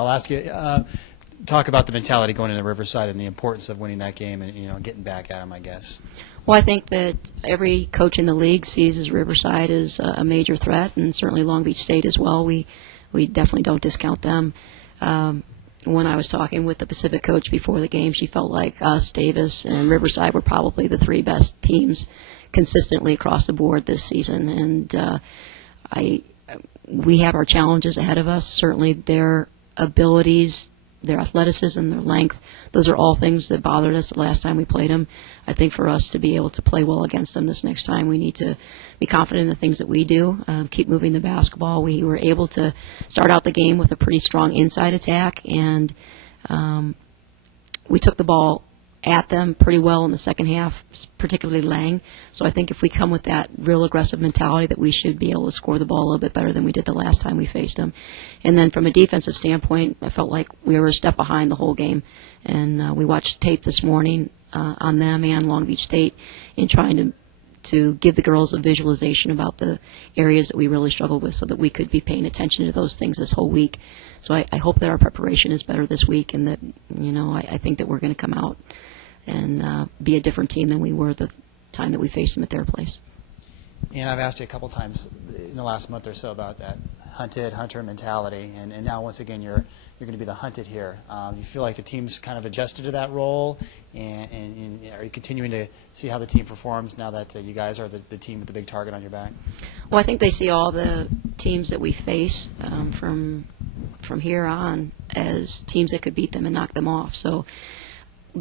I'll ask you, talk about the mentality going into Riverside and the importance of winning that game and, getting back at them, I guess. Well, I think that every coach in the league sees as Riverside as a major threat, and certainly Long Beach State as well. We definitely don't discount them. When I was talking with the Pacific coach before the game, she felt like us, Davis, and Riverside were probably the three best teams consistently across the board this season. And we have our challenges ahead of us. Certainly their abilities, their athleticism, their length, those are all things that bothered us the last time we played them. I think for us to be able to play well against them this next time, we need to be confident in the things that we do, keep moving the basketball. We were able to start out the game with a pretty strong inside attack, and we took the ball at them pretty well in the second half, particularly Lang. So I think if we come with that real aggressive mentality, that we should be able to score the ball a little bit better than we did the last time we faced them. And then from a defensive standpoint, I felt like we were a step behind the whole game. And we watched tape this morning on them and Long Beach State in trying to give the girls a visualization about the areas that we really struggled with so that we could be paying attention to those things this whole week. So I hope that our preparation is better this week, and that, I think that we're going to come out and be a different team than we were the time that we faced them at their place. And I've asked you a couple times in the last month or so about that hunter mentality, and now once again you're going to be the hunted here. You feel like the team's kind of adjusted to that role, and are you continuing to see how the team performs now that you guys are the team with the big target on your back? Well, I think they see all the teams that we face from here on as teams that could beat them and knock them off. So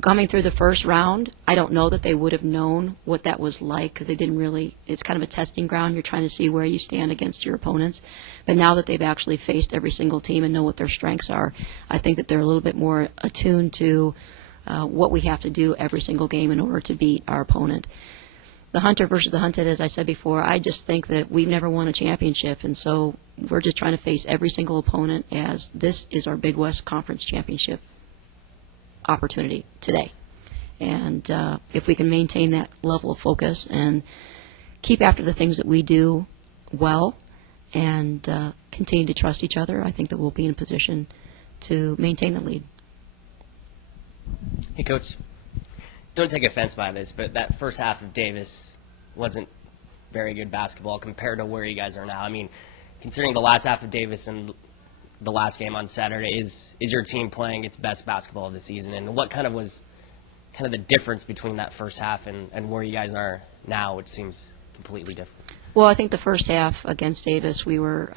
coming through the first round, I don't know that they would have known what that was like, because they didn't really. It's kind of a testing ground. You're trying to see where you stand against your opponents. But now that they've actually faced every single team and know what their strengths are, I think that they're a little bit more attuned to what we have to do every single game in order to beat our opponent. The hunter versus the hunted, as I said before, I just think that we've never won a championship, and so we're just trying to face every single opponent as this is our Big West Conference championship opportunity today. And if we can maintain that level of focus and keep after the things that we do well and continue to trust each other, I think that we'll be in a position to maintain the lead. Hey, Coach, don't take offense by this, but that first half of Davis wasn't very good basketball compared to where you guys are now. I mean, considering the last half of Davis and the last game on Saturday, is your team playing its best basketball of the season? And what was the difference between that first half and where you guys are now, which seems completely different? Well, I think the first half against Davis, we were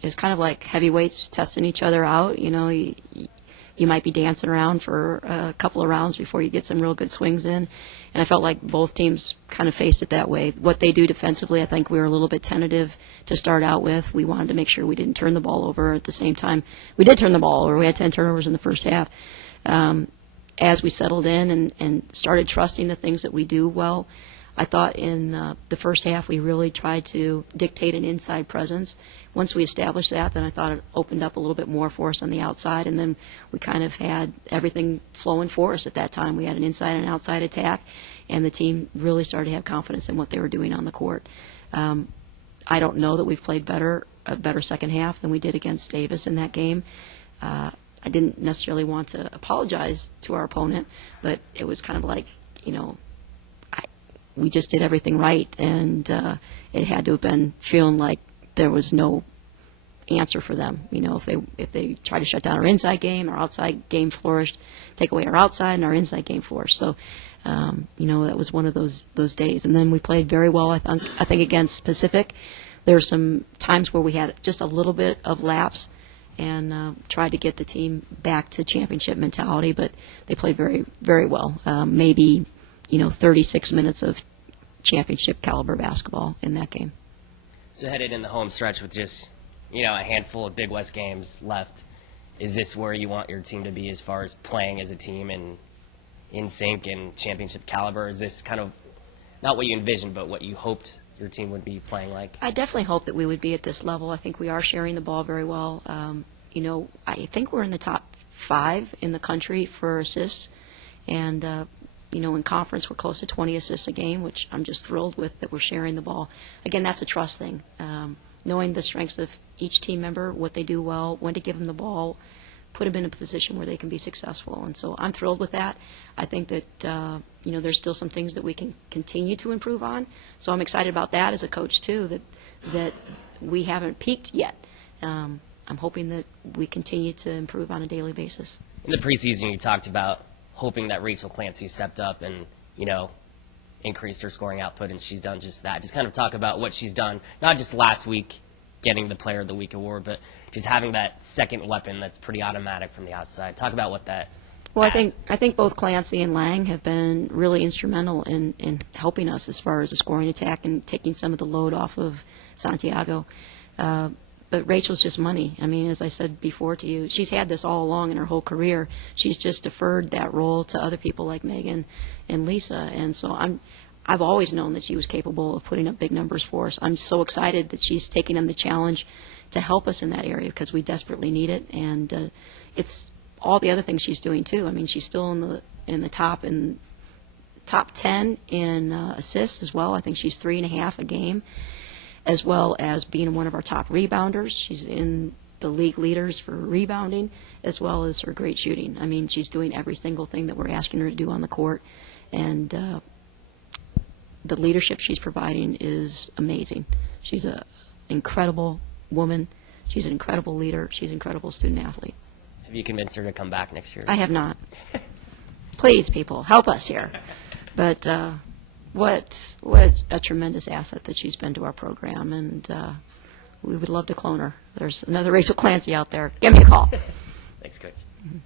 it's kind of like heavyweights testing each other out. You might be dancing around for a couple of rounds before you get some real good swings in. And I felt like both teams kind of faced it that way. What they do defensively, I think we were a little bit tentative to start out with. We wanted to make sure we didn't turn the ball over. At the same time, we did turn the ball over. We had 10 turnovers in the first half. As we settled in and started trusting the things that we do well, I thought in the first half we really tried to dictate an inside presence. Once we established that, then I thought it opened up a little bit more for us on the outside, and then we kind of had everything flowing for us at that time. We had an inside and outside attack, and the team really started to have confidence in what they were doing on the court. I don't know that we've played a better second half than we did against Davis in that game. I didn't necessarily want to apologize to our opponent, but it was kind of like, we just did everything right, and it had to have been feeling like there was no answer for them. If they try to shut down our inside game, our outside game flourished. Take away our outside, and our inside game flourished. So, that was one of those days. And then we played very well. I think against Pacific, there were some times where we had just a little bit of lapse, and tried to get the team back to championship mentality. But they played very, very well. Maybe 36 minutes of championship caliber basketball in that game. So headed in the home stretch with just, a handful of Big West games left, is this where you want your team to be as far as playing as a team and in sync and championship caliber? Is this kind of not what you envisioned, but what you hoped your team would be playing like? I definitely hope that we would be at this level. I think we are sharing the ball very well. I think we're in the top 5 in the country for assists, and in conference we're close to 20 assists a game, which I'm just thrilled with that we're sharing the ball. Again, that's a trust thing. knowing the strengths of each team member, what they do well, when to give them the ball, put them in a position where they can be successful. And so I'm thrilled with that. I think that, there's still some things that we can continue to improve on. So I'm excited about that as a coach, too, that we haven't peaked yet. I'm hoping that we continue to improve on a daily basis. In the preseason, you talked about hoping that Rachel Clancy stepped up and, increased her scoring output, and she's done just that. Just kind of talk about what she's done, not just last week getting the Player of the Week award, but just having that second weapon that's pretty automatic from the outside. Talk about what that Well, adds. I think both Clancy and Lang have been really instrumental in helping us as far as the scoring attack and taking some of the load off of Santiago. But Rachel's just money. I mean, as I said before to you, she's had this all along in her whole career. She's just deferred that role to other people like Megan and Lisa. And so I've always known that she was capable of putting up big numbers for us. I'm so excited that she's taking on the challenge to help us in that area because we desperately need it. And it's all the other things she's doing too. I mean, she's still in the top 10 in assists as well. I think she's 3.5 a game, as well as being one of our top rebounders. She's in the league leaders for rebounding, as well as her great shooting. I mean, she's doing every single thing that we're asking her to do on the court, and the leadership she's providing is amazing. She's an incredible woman. She's an incredible leader. She's an incredible student athlete. Have you convinced her to come back next year? I have not. Please, people, help us here. But what a tremendous asset that she's been to our program, and we would love to clone her. There's another Rachel Clancy out there. Give me a call. Thanks, Coach. Mm-hmm.